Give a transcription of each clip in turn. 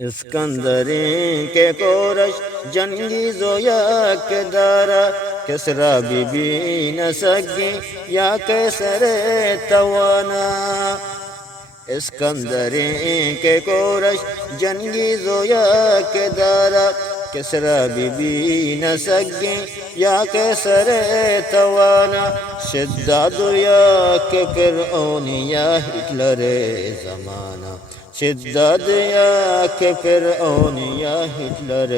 اسکندری کے کورش جنگی زویا کے دارا کسرا بی بی نسگی یا کیسر توانا اسکندری کے کورش جنگی زویا کے دارا کسرا بی بی نسگی یا کیسر توانا شداد یا کہ فرعون یا ہٹلر زمانہ شداد یا کہ فرعون یا ہٹلر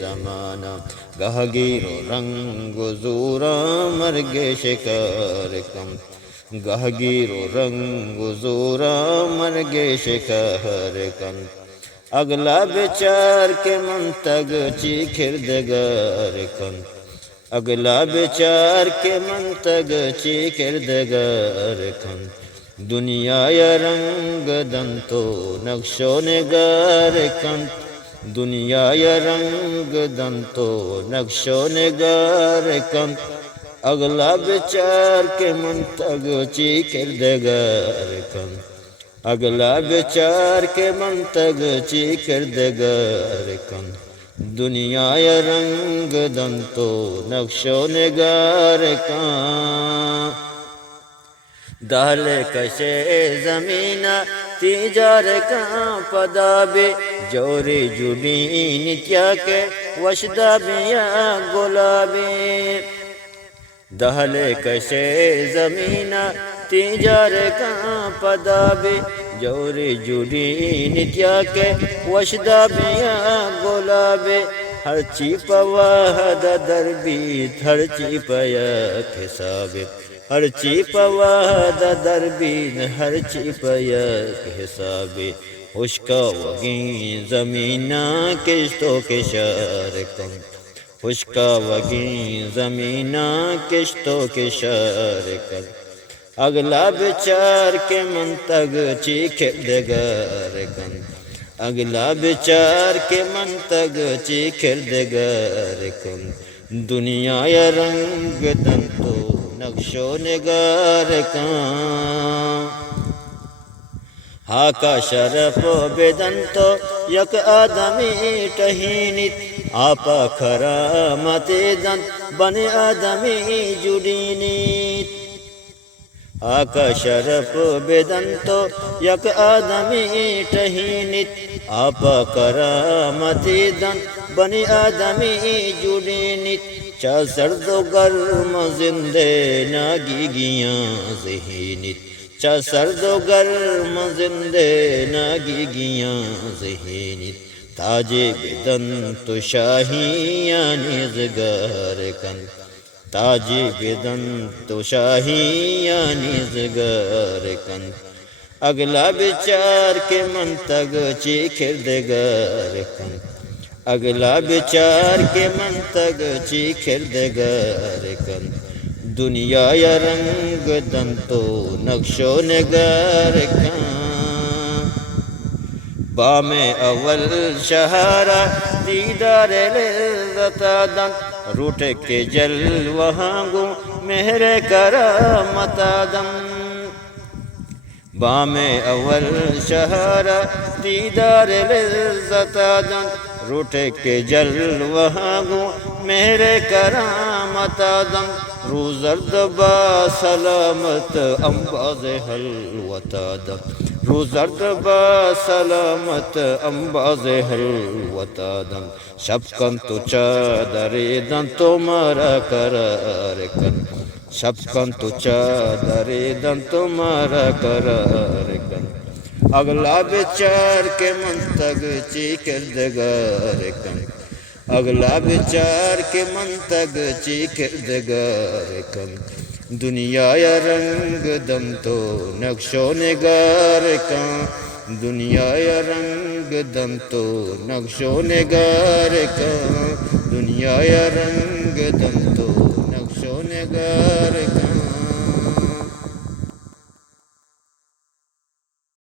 زمانہ گہگیر و رنگ و زورا مرگ شکار کم گہگیر و رنگ و زورا مرگ شکار کم اگلا بچار کے منتگ چی کردگار کن اگلا بچار کے منتگ چی کردگار کن دنیا یا رنگ دنتو نقش و نگار کن دنیا یا رنگ دنتو نقش و نگار کن اگلا بچار کے منتگ چی کردگار کن اگلا بچار کے منتگ چی کردگار کن دنیا یا رنگ دنتو نقش و نگار کن دہل کشے زمینہ تیجار کان پدابے جوری جوڑی نتیا کے وشدہ بیا گلابے دہل کشے زمینہ تیجار کان پدابے جوری جوڑی نتیا کے وشدہ بیا گلابے ہر چی پواہد دربیت ہر چی پیاک حسابت ہر چی پواہد دربین ہر چی پیاک حسابی خشکا وگیں زمینہ کشتوں کے شار کن خشکا وگیں زمینہ کشتوں کے شار کن اگلا بچار کے منتگ چی کردگار کن اگلا بچار کے منتگ چی کردگار کن دنیا یا رنگ دنتو نقش و نگار کان ہاکا شرف و بدنتو یک آدمی ٹہینت آپا کرامت دن بن آدمی جڑینت آقا شرف و بدنتو یک آدمی ٹہینت آپا کرامت دن بن آدمی جڑینت چا سرد و گرم زندے ناگی گیاں ذہینت چا سرد و گرم زندے ناگی گیاں ذہینت تاج بدن تو شاہیاں نزگار کن تاج بدن تو شاہیاں نزگار کن اگلا بچار کے منتگ چی کردگار کن اگلا بچار کے منتگ چی کردگار کن دنیا یا رنگ دنتو نقش و نگار کن بام اول شہارا دیدار لذت دن روٹ کے جل وہانگو مہر کرامت دم بام اول شہارا دیدار لذت دن روٹ کے جل وہانگو میرے کرامت دم روزرد با سلامت انباز حلوت دم روزرد با سلامت انباز حلوت دم شب کن تو چادر دن تمہارا قرار کن شب کن تو چادر دن تمہارا قرار کن اگلا بچار کے منتگ چی کردگار کن اگلا بچار کے منتگ چی کردگار کن دنیا یا رنگ دم تو نقش و نگار کن دنیا یا رنگ دم تو نقش و نگار کن دنیا یا رنگ دم تو نقش و نگار کن